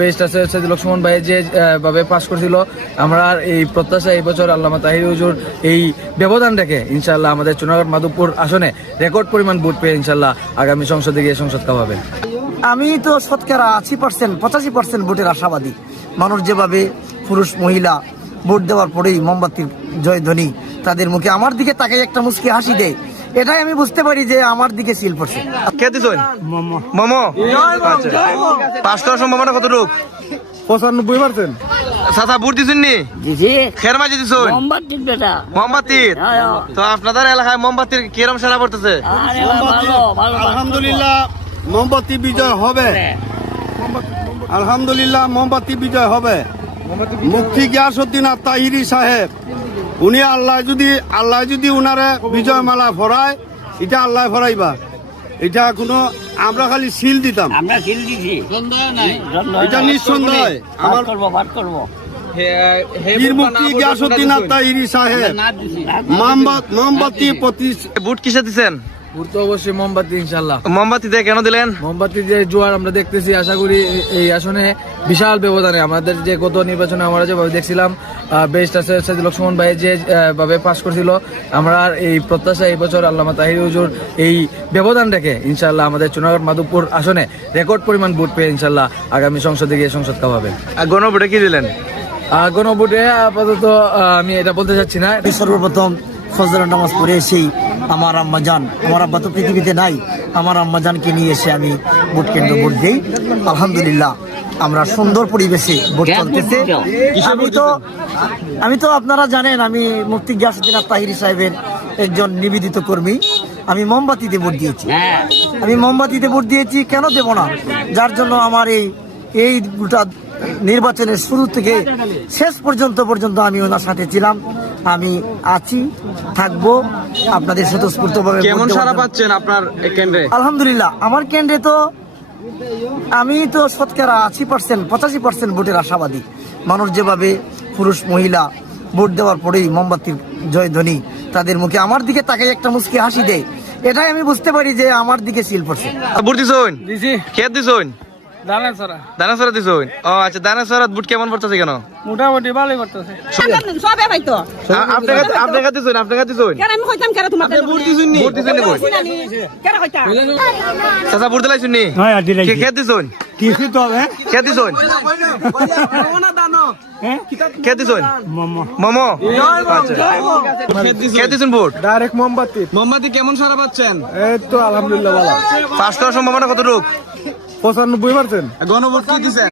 Best আছে লক্ষ্মণ ভাই যে ভাবে পাস করছিল। আমরা এই প্রত্যাশা এই বছর আল্লামা তাহির হুজুর এই ব্যবধান রেখে ইনশাআল্লাহ আমাদের চুনাগড় মাধবপুর আসনে রেকর্ড পরিমাণ ভোট পেয়ে ইনশাআল্লাহ আগামী সংসদে গিয়ে সংসদ কামাবেন। আমি তো শতকরা 80% 85% ভোটের আশাবাদী। মানুষ যেভাবে পুরুষ মহিলা ভোট দেওয়ার পরেই মোমবাতির জয়ধ্বনি তাদের মুখে আমার দিকে তাকাই একটা মুচকি হাসি দেয়, এটাই আমি বুঝতে পারি যে আমার দিকে সিল পড়ছে। কে দিছেন মোমো? আচ্ছা, পাস করার সম্ভাবনা কতটুকু? 95%। চাচা ভোট দিছেন নি? খের মাঝে দিছেন মোমবাতির? তো আপনাদের এলাকায় মোমবাতির কিরম সারা পড়তেছে? আলহামদুলিল্লাহ মোমবাতি বিজয় হবে। আলহামদুলিল্লাহ মোমবাতি বিজয় হবে। মুফতি গিয়াসউদ্দিন আত-তাহিরি সাহেব উনি আল্লাহ যদি উনারে বিজয় মালা ফরায়, এটা আল্লাহ ফরাইবা, এটা কোনো আমরা খালি সিল দিতাম, আমরা সিল দিছি, এটা নিঃসন্দেহ আমার পীর মুফতি গিয়াসউদ্দিন আত-তাহিরি সাহেব মোমবাতি ভোট কিসে দিছেন? ভোট তো অবশ্যই মোমবাতি ইনশাআল্লাহ। মোমবাতি দিয়ে কেন দিলেন? মোমবাতি যে জোয়ার আমরা দেখতেছি, আশা করি এই আসনে বিশাল ব্যবধানে আমাদের যে গত নির্বাচনে আমরা যেভাবে দেখছিলাম বেস্ট আছে লক্ষ্মণ ভাই যে ভাবে পাস করছিল। আমরা এই প্রত্যাশা এই বছর আল্লামা তাহির হুজুর এই ব্যবধান রেখে ইনশাআল্লাহ আমাদের চুনাগড় মাধবপুর আসনে রেকর্ড পরিমাণ ভোট পেয়ে ইনশাআল্লাহ আগামী সংসদে গিয়ে সংসদ কামাবেন। গণভোটে কি দিলেন? গণভোটে আপাতত আমি এটা বলতে চাচ্ছি না। সর্বপ্রথম ফজরের নামাজ পড়ে এসেই আমার আম্মাজান, আমার আব্বা তো পৃথিবীতে নাই, আমার আম্মাজানকে নিয়ে এসে আমি ভোট কেন্দ্র ভোট দিই। আলহামদুলিল্লাহ আমরা সুন্দর পরিবেশে ভোট চলতেছে। আমি তো আপনারা জানেন আমি মুফতি গিয়াসউদ্দিন আত-তাহিরি সাহেবের একজন নিবেদিত কর্মী। আমি মোমবাতিতে ভোট দিয়েছি। আমি মোমবাতিতে ভোট দিয়েছি, কেন দেব না? যার জন্য আমার এই গোটা নির্বাচনের শুরু থেকে শেষ পর্যন্ত আমি ওনার সাথে ছিলাম, আমি আছি, থাকবো। আপনাদের স্বতঃস্ফূর্তভাবে কেমন সাড়া পাচ্ছেন আপনার কেন্দ্রে? আলহামদুলিল্লাহ আমার কেন্দ্রে তো আমি তো শতকরা 80% 85% ভোটের আশাবাদী। মানুষ যেভাবে পুরুষ মহিলা ভোট দেওয়ার পরেই মোমবাতির জয়ধ্বনি তাদের মুখে আমার দিকে তাকাই একটা মুচকি হাসি দেয়, এটাই আমি বুঝতে পারি যে আমার দিকে সিল পড়ছে। ভোট দিছেন? দিছি। কে দিছেন? দানাসরা দিছেন? ও আচ্ছা, দানাসরা ভোট কেমন পড়তেছে কেন? মোটামুটি ভালোই করতেছে। সবে ভাই তো আপনার কাছে দিছেন? কেন আমি কইতাম কেন তোমার ভোট দিছেন নি? ভোট দিছেন নি? কেন কইতাম চাচা ভোট দিলাইছেন নি? কে দিছেন? কে দিছেন? কে দিছেন? মোমো? আচ্ছা, কে দিছেন ভোট? ডাইরেক্ট মোমবাতি কেমন সারা পাচ্ছেন? এই তো আলহামদুলিল্লাহ ভালো। পাস করার সম্ভাবনা কতটুকু? 95%। গণভোট কি দিছেন?